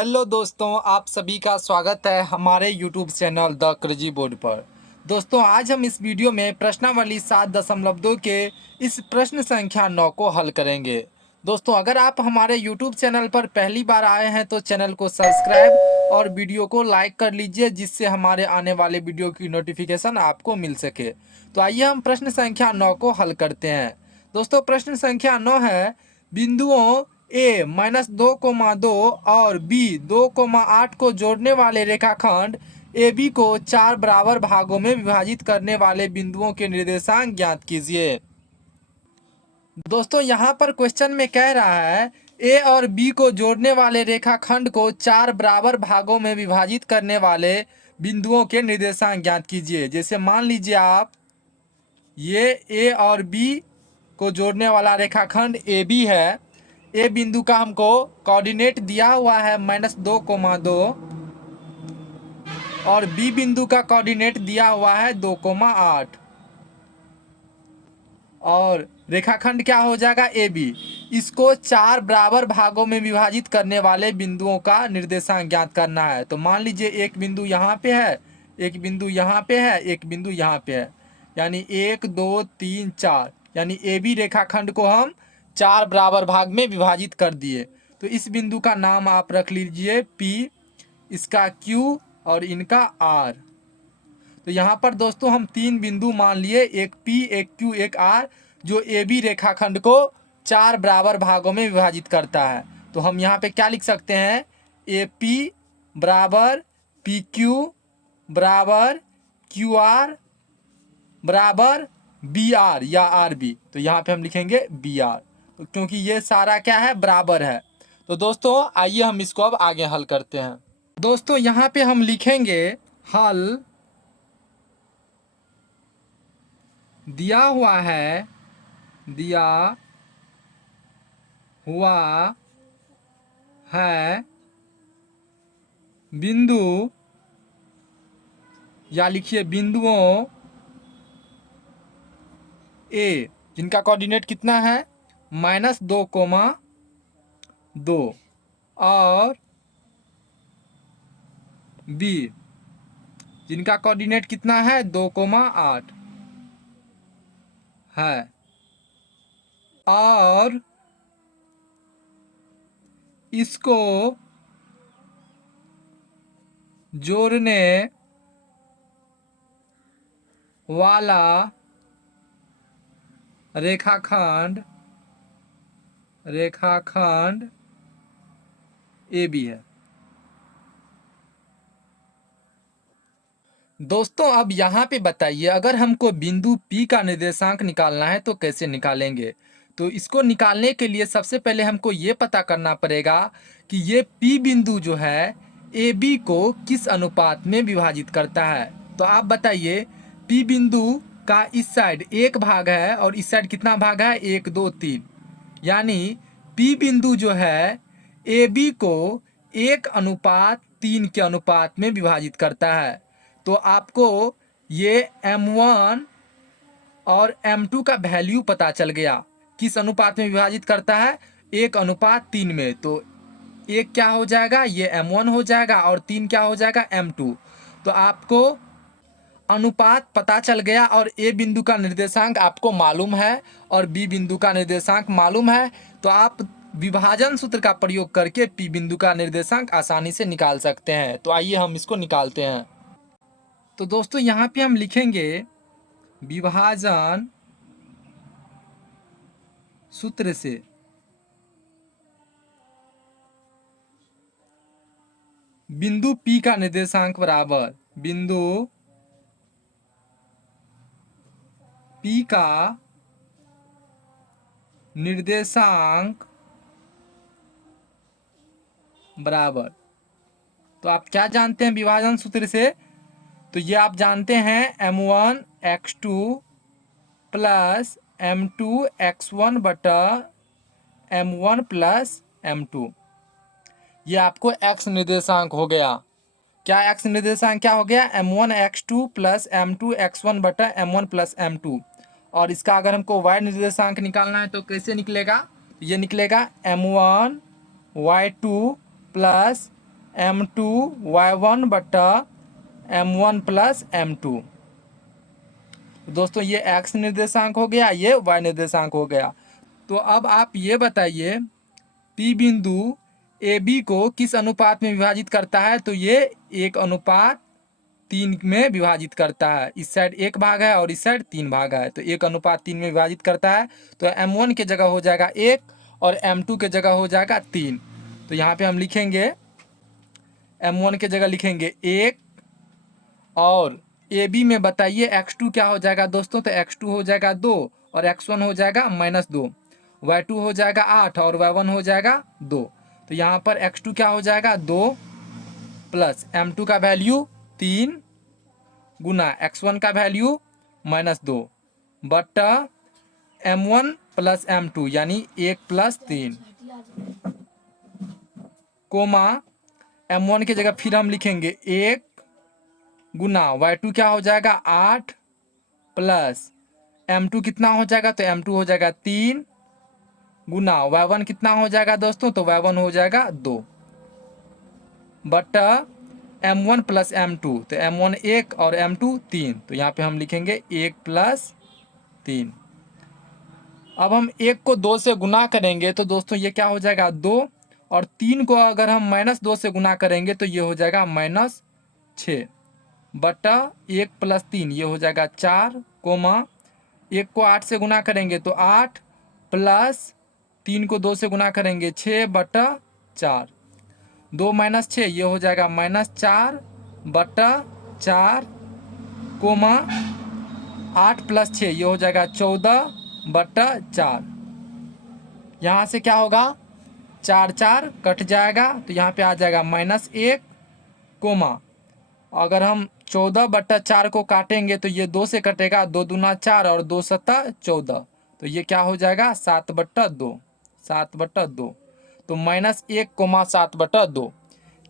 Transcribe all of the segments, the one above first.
Hello दोस्तों, आप सभी का स्वागत है हमारे YouTube channel the crazy board पर। दोस्तों, आज हम इस वीडियो में प्रश्नावली 7.2 के इस प्रश्न संख्या 9 को हल करेंगे। दोस्तों, अगर आप हमारे यूट्यूब चैनल पर पहली बार आए हैं तो चैनल को सब्सक्राइब और वीडियो को लाइक कर लीजिए, जिससे हमारे आने वाले वीडियो की नोटिफिकेशन आपको मिल सके। तो आइए हम प्रश्न संख्या 9 को हल करते हैं। दोस्तों, प्रश्न संख्या 9 है, बिंदुओं ए -2,2 और बी 2,8 को जोड़ने वाले रेखाखंड ए बी को 4 बराबर भागों में विभाजित करने वाले बिंदुओं के निर्देशांक ज्ञात कीजिए। दोस्तों, यहाँ पर क्वेश्चन में कह रहा है ए और बी को जोड़ने वाले रेखाखंड को 4 बराबर भागों में विभाजित करने वाले बिंदुओं के निर्देशांक ज्ञात कीजिए। जैसे मान लीजिए आप ये ए और बी को जोड़ने वाला रेखाखंड ए बी है। ए बिंदु का हमको कोऑर्डिनेट दिया हुआ है -2,2 और बी बिंदु का कोऑर्डिनेट दिया हुआ है 2,8 और रेखाखंड क्या हो जाएगा ए बी। इसको 4 बराबर भागों में विभाजित करने वाले बिंदुओं का निर्देशांक ज्ञात करना है। तो मान लीजिए एक बिंदु यहाँ पे है, एक बिंदु यहाँ पे है, एक बिंदु यहाँ पे है, यानी 1 2 3 4, यानी ए बी रेखाखंड को हम 4 बराबर भाग में विभाजित कर दिए। तो इस बिंदु का नाम आप रख लीजिए P, इसका Q और इनका R। तो यहाँ पर दोस्तों हम 3 बिंदु मान लिए, एक P, एक Q, एक R, जो ए बी रेखाखंड को 4 बराबर भागों में विभाजित करता है। तो हम यहाँ पे क्या लिख सकते हैं, ए पी बराबर पी क्यू बराबर क्यू आर बराबर बी आर या आर बी। तो यहाँ पे हम लिखेंगे बी आर, क्योंकि ये सारा क्या है, बराबर है। तो दोस्तों आइए हम इसको अब आगे हल करते हैं। दोस्तों, यहाँ पे हम लिखेंगे हल दिया हुआ है, दिया हुआ है बिंदु, या लिखिए बिंदुओं ए जिनका कोऑर्डिनेट कितना है -2,2 और बी जिनका कोऑर्डिनेट कितना है 2,8 है, और इसको जोड़ने वाला रेखाखंड ए बी है। दोस्तों, अब यहाँ पे बताइए, अगर हमको बिंदु P का निर्देशांक निकालना है तो कैसे निकालेंगे। तो इसको निकालने के लिए सबसे पहले हमको ये पता करना पड़ेगा कि ये P बिंदु जो है ए बी को किस अनुपात में विभाजित करता है। तो आप बताइए, P बिंदु का इस साइड 1 भाग है और इस साइड कितना भाग है, 1 2 3, यानी P बिंदु जो है ए बी को 1:3 के अनुपात में विभाजित करता है। तो आपको ये M1 और M2 का वैल्यू पता चल गया, किस अनुपात में विभाजित करता है, 1:3 में। तो 1 क्या हो जाएगा, ये M1 हो जाएगा और 3 क्या हो जाएगा, M2। तो आपको अनुपात पता चल गया और ए बिंदु का निर्देशांक आपको मालूम है और बी बिंदु का निर्देशांक मालूम है। तो आप विभाजन सूत्र का प्रयोग करके पी बिंदु का निर्देशांक आसानी से निकाल सकते हैं। तो आइए हम इसको निकालते हैं। तो दोस्तों, यहाँ पे हम लिखेंगे विभाजन सूत्र से बिंदु P का निर्देशांक बराबर बिंदु P का निर्देशांक बराबर। तो आप क्या जानते हैं विभाजन सूत्र से, तो ये आप जानते हैं M1 x2 plus M2 x1 बटा M1 प्लस M2। ये आपको x निर्देशांक हो गया। क्या x निर्देशांक क्या हो गया, M1 x2 plus M2 x1 बटा M1 प्लस M2। और इसका अगर हमको y निर्देशांक निकालना है तो कैसे निकलेगा, ये निकलेगा M1 y2 plus m2 y1 बटा m1 प्लस m2। दोस्तों ये x निर्देशांक हो गया, ये y निर्देशांक हो गया। तो अब आप ये बताइए P बिंदु AB को किस अनुपात में विभाजित करता है? तो ये 1:3 में विभाजित करता है। इस साइड 1 भाग है और इस साइड 3 भाग है, तो 1:3 में विभाजित करता है। तो m1 के जगह हो जाएगा 1 और m2 के जगह हो जाएगा 3। तो यहाँ पे हम लिखेंगे m1 के जगह लिखेंगे 1 और AB में बताइए x2 क्या हो जाएगा दोस्तों? तो x2 हो जाएगा 2 और x1 हो जाएगा -2, y2 हो जाएगा 8 और y1 हो जाएगा 2। तो यहाँ पर x2 क्या हो जाएगा 2 प्लस m2 का वैल्यू 3 गुना x1 का वैल्यू -2 बटा m1 प्लस m2 यानी 1 प्लस 3 कोमा m1 की जगह फिर हम लिखेंगे 1 गुना y2 क्या हो जाएगा 8 प्लस m2 कितना हो जाएगा? तो m2 हो जाएगा 3 गुना y1 कितना हो जाएगा दोस्तों? तो y1 हो जाएगा 2 बटा m1 प्लस m2। तो m1 1 और m2 3, तो यहाँ पे हम लिखेंगे 1 प्लस 3। अब हम 1 को 2 से गुना करेंगे तो दोस्तों ये क्या हो जाएगा 2 और 3 को अगर हम -2 से गुना करेंगे तो ये हो जाएगा -6 बटा 1 प्लस 3 ये हो जाएगा 4 कोमा 1 को 8 से गुना करेंगे तो 8 प्लस 3 को 2 से गुना करेंगे 6 बटा 4, 2 - 6 ये हो जाएगा -4 बटा 4 कोमा 8 प्लस 6 ये हो जाएगा 14 बटा 4। यहाँ से क्या होगा 4 4 कट जाएगा तो यहाँ पे आ जाएगा -1 कोमा अगर हम 14 बटा 4 को काटेंगे तो ये 2 से कटेगा, 2 दूना 4 और 2 सत्ता 14, तो ये क्या हो जाएगा 7 बटा 2, 7 बटा 2। तो -1 कोमा 7 बटा 2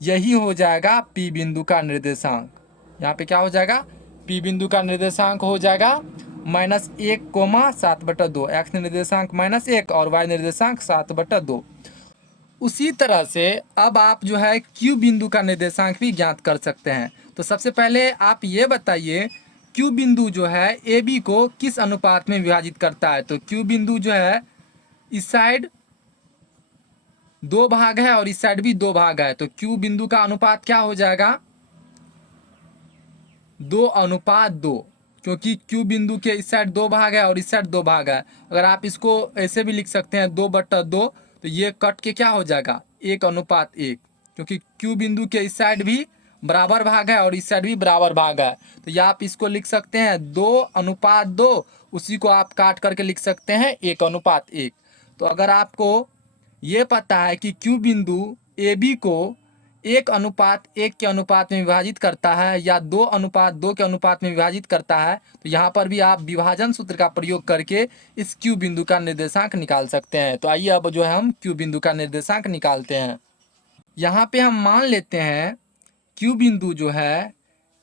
यही हो जाएगा P बिंदु का निर्देशांक। यहाँ पे क्या हो जाएगा P बिंदु का निर्देशांक हो जाएगा -1 कोमा 7 बटा 2, x निर्देशांक -1 और y निर्देशांक 7 बटा 2। उसी तरह से अब आप जो है Q बिंदु का निर्देशांक भी ज्ञात कर सकते हैं। तो सबसे पहले आप ये बताइए Q बिंदु जो है AB को किस अनुपात में विभाजित करता है? तो Q बिंदु जो है इस साइड 2 भाग है और इस साइड भी 2 भाग है, तो Q बिंदु का अनुपात क्या हो जाएगा 2:2, क्योंकि Q बिंदु के इस साइड 2 भाग है और इस साइड 2 भाग है। अगर आप इसको ऐसे भी लिख सकते हैं 2/2, तो ये कट के क्या हो जाएगा 1:1, क्योंकि Q बिंदु के इस साइड भी बराबर भाग है और इस साइड भी बराबर भाग है। तो ये आप इसको लिख सकते हैं 2:2, उसी को आप काट करके लिख सकते हैं 1:1। तो अगर आपको ये पता है कि Q बिंदु AB को 1:1 के अनुपात में विभाजित करता है या 2:2 के अनुपात में विभाजित करता है, तो यहाँ पर भी आप विभाजन सूत्र का प्रयोग करके इस Q बिंदु का निर्देशांक निकाल सकते हैं। तो आइए अब जो है हम Q बिंदु का निर्देशांक निकालते हैं। यहाँ पे हम मान लेते हैं Q बिंदु जो है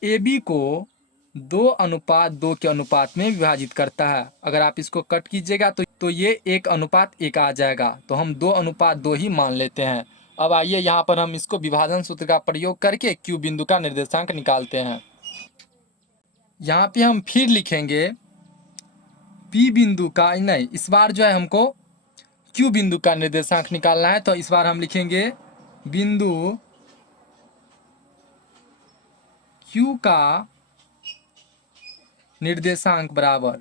AB को 2:2 के अनुपात में विभाजित करता है। अगर आप इसको कट कीजिएगा तो ये 1:1 आ जाएगा, तो हम 2:2 ही मान लेते हैं। अब आइए यहाँ पर हम इसको विभाजन सूत्र का प्रयोग करके Q बिंदु का निर्देशांक निकालते हैं। यहाँ पे हम फिर लिखेंगे P बिंदु का, नहीं इस बार जो है हमको Q बिंदु का निर्देशांक निकालना है, तो इस बार हम लिखेंगे बिंदु Q का निर्देशांक बराबर।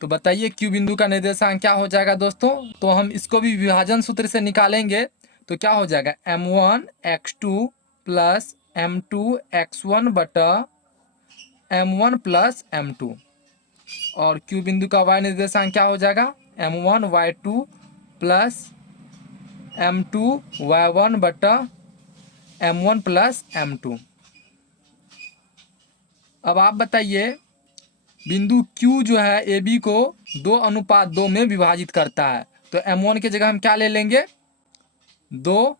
तो बताइए Q बिंदु का निर्देशांक क्या हो जाएगा दोस्तों? तो हम इसको भी विभाजन सूत्र से निकालेंगे, तो क्या हो जाएगा m1 x2 plus m2 x1 बटा m1 प्लस m2, और Q बिंदु का y निर्देशांक क्या हो जाएगा m1 y2 plus m2 y1 बटा m1 प्लस m2। अब आप बताइए बिंदु Q जो है AB को 2:2 में विभाजित करता है, तो m1 की जगह हम क्या ले लेंगे 2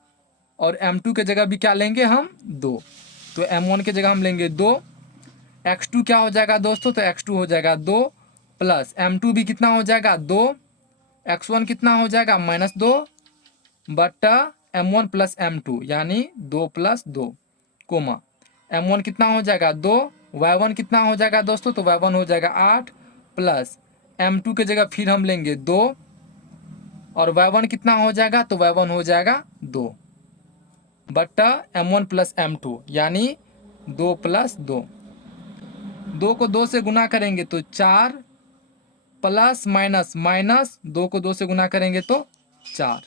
और m2 के जगह भी क्या लेंगे हम 2। तो m1 की जगह हम लेंगे 2, x2 क्या हो जाएगा दोस्तों? तो x2 हो जाएगा 2 प्लस m2 भी कितना हो जाएगा 2 x1 कितना हो जाएगा -2 बट्टा m1 प्लस m2 यानी 2 प्लस 2 कोमा m1 कितना हो जाएगा 2, y1 कितना हो जाएगा दोस्तों, तो y1 हो जाएगा 8 प्लस m2 के जगह फिर हम लेंगे 2 और y1 कितना हो जाएगा, तो y1 हो जाएगा 2 बट्टा m1 प्लस m2 यानी 2 प्लस 2। 2 को 2 से गुना करेंगे तो 4 प्लस माइनस माइनस 2 को 2 से गुना करेंगे तो 4।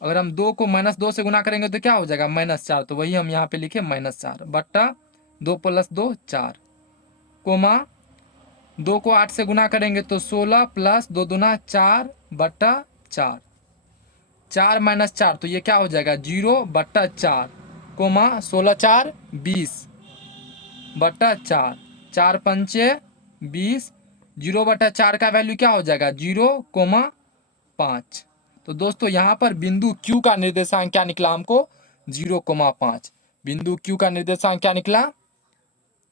अगर हम 2 को -2 से गुना करेंगे तो क्या हो जाएगा -4, तो वही हम यहाँ पे लिखे -4 बट्टा 2 प्लस 2 4 कोमा 2 को 8 से गुना करेंगे तो 16 प्लस 2 दूना 4 बट्टा 4 4 माइनस 4 तो ये क्या हो जाएगा 0 बट्टा 4 कोमा 16 4 20 बट्टा 4 4 पंचे 20 0 बट्टा 4 का वैल्यू क्या हो जाएगा 0,5। तो दोस्तों यहाँ पर बिंदु Q का निर्देशांक क्या निकला हमको 0,5। बिंदु Q का निर्देशांक क्या निकला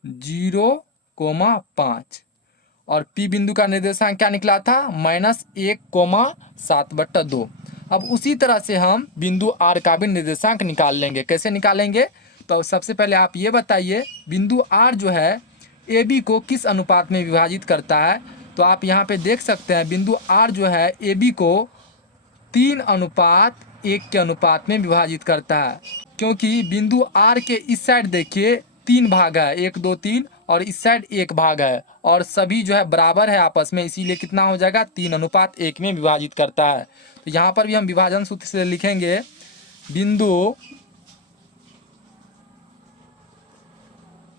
0,5 और P बिंदु का निर्देशांक क्या निकला था -1,7/2। अब उसी तरह से हम बिंदु R का भी निर्देशांक निकाल लेंगे। कैसे निकालेंगे, तो सबसे पहले आप ये बताइए बिंदु R जो है AB को किस अनुपात में विभाजित करता है। तो आप यहाँ पे देख सकते हैं बिंदु R जो है AB को 3:1 के अनुपात में विभाजित करता है, क्योंकि बिंदु R के इस साइड देखिए 3 भाग है 1 2 3 और इस साइड 1 भाग है और सभी जो है बराबर है आपस में, इसीलिए कितना हो जाएगा 3:1 में विभाजित करता है। तो यहाँ पर भी हम विभाजन सूत्र से लिखेंगे बिंदु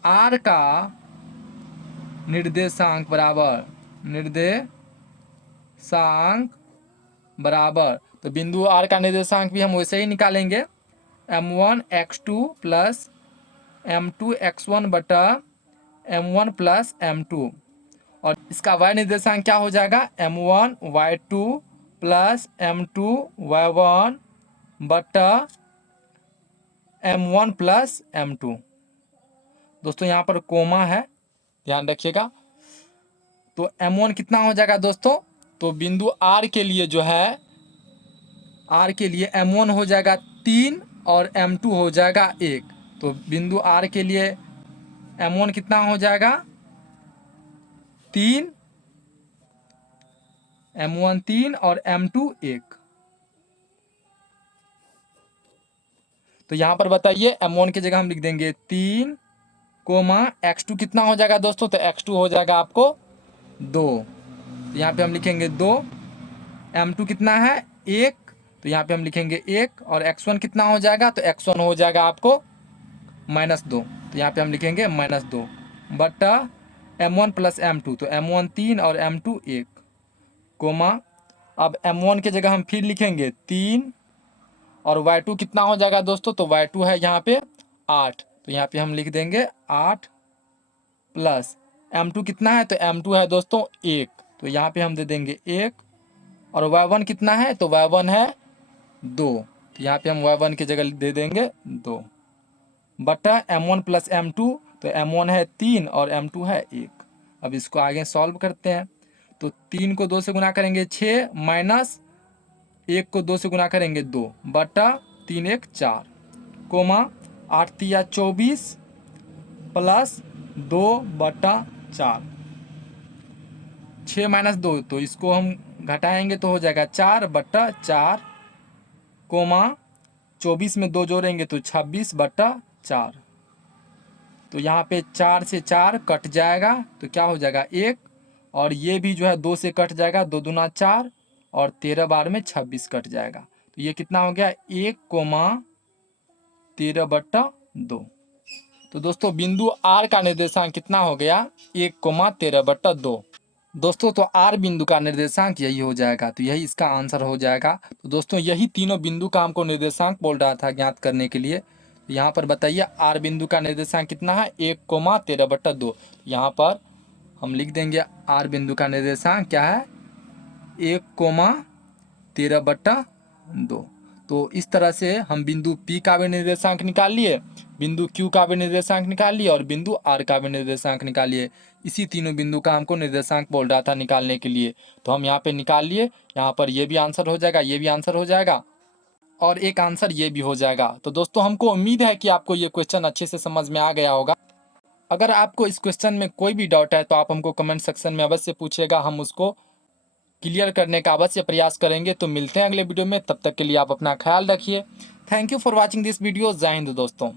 R का निर्देशांक बराबर तो बिंदु R का निर्देशांक भी हम वैसे ही निकालेंगे m1 x2 plus m2 x1 बटा m1 प्लस m2 और इसका y निर्देशांक क्या हो जाएगा m1 y2 plus m2 y1 बटा m1 प्लस m2। दोस्तों यहाँ पर कोमा है, ध्यान रखिएगा। तो m1 कितना हो जाएगा दोस्तों, तो बिंदु R के लिए जो है R के लिए m1 हो जाएगा 3 और m2 हो जाएगा 1। तो बिंदु R के लिए m1 कितना हो जाएगा 3, m1 3 और m2 1। तो यहाँ पर बताइए m1 की जगह हम लिख देंगे 3 कोमा x2 कितना हो जाएगा दोस्तों, तो x2 हो जाएगा आपको 2। तो यहाँ पे हम लिखेंगे 2, m2 कितना है 1, तो यहाँ पे हम लिखेंगे 1 और x1 कितना हो जाएगा, तो x1 हो जाएगा आपको -2। तो यहाँ पे हम लिखेंगे -2 बट्टा m1 प्लस m2, तो m1 3 और m2 1 कोमा अब m1 की जगह हम फिर लिखेंगे 3 और y2 कितना हो जाएगा दोस्तों, तो y2 है यहाँ पे 8, तो यहाँ पे हम लिख देंगे 8 प्लस m2 कितना है, तो m2 है दोस्तों 1, तो यहाँ पे हम दे देंगे 1 और y1 कितना है, तो y1 है 2, तो यहाँ पे हम y1 की जगह दे देंगे 2 बटा m1 प्लस m2, तो m1 है 3 और m2 है 1। अब इसको आगे सॉल्व करते हैं तो 3 को 2 से गुना करेंगे 6 माइनस 1 को 2 से गुना करेंगे 2 बटा 3 1 4 कोमा 8 3 24 प्लस 2 बटा 4 6 माइनस 2, तो इसको हम घटाएंगे तो हो जाएगा 4 बटा 4 कोमा 24 में 2 जोड़ेंगे तो 26 बटा 4। तो यहाँ पे 4 से 4 कट जाएगा तो क्या हो जाएगा 1 और ये भी जो है 2 से कट जाएगा 2 दूना 4 और 13 बार में 26 कट जाएगा। तो ये कितना हो गया 1,13/2। तो दोस्तों बिंदु R का निर्देशांक कितना हो गया 1,13/2। दोस्तों तो R बिंदु का निर्देशांक यही हो जाएगा, तो यही इसका आंसर हो जाएगा। तो दोस्तों यही तीनों बिंदु का हमको निर्देशांक बोल रहा था ज्ञात करने के लिए। तो यहाँ पर बताइए R बिंदु का निर्देशांक कितना है 1,13/2। यहाँ पर हम लिख देंगे R बिंदु का निर्देशांक क्या है 1,13/2। तो इस तरह से हम बिंदु P का भी निर्देशांक निकाल लिए, बिंदु Q का भी निर्देशांक निकाल लिए और बिंदु R का भी निर्देशांक निकाल लिए। इसी तीनों बिंदु का हमको निर्देशांक बोल रहा था निकालने के लिए, तो हम यहाँ पे निकाल लिए। यहाँ पर ये भी आंसर हो जाएगा, ये भी आंसर हो जाएगा और एक आंसर ये भी हो जाएगा। तो दोस्तों हमको उम्मीद है कि आपको ये क्वेश्चन अच्छे से समझ में आ गया होगा। अगर आपको इस क्वेश्चन में कोई भी डाउट है तो आप हमको कमेंट सेक्शन में अवश्य पूछिएगा, हम उसको क्लियर करने का अवश्य प्रयास करेंगे। तो मिलते हैं अगले वीडियो में, तब तक के लिए आप अपना ख्याल रखिए। Thank you for watching this video. जय हिंद दोस्तों।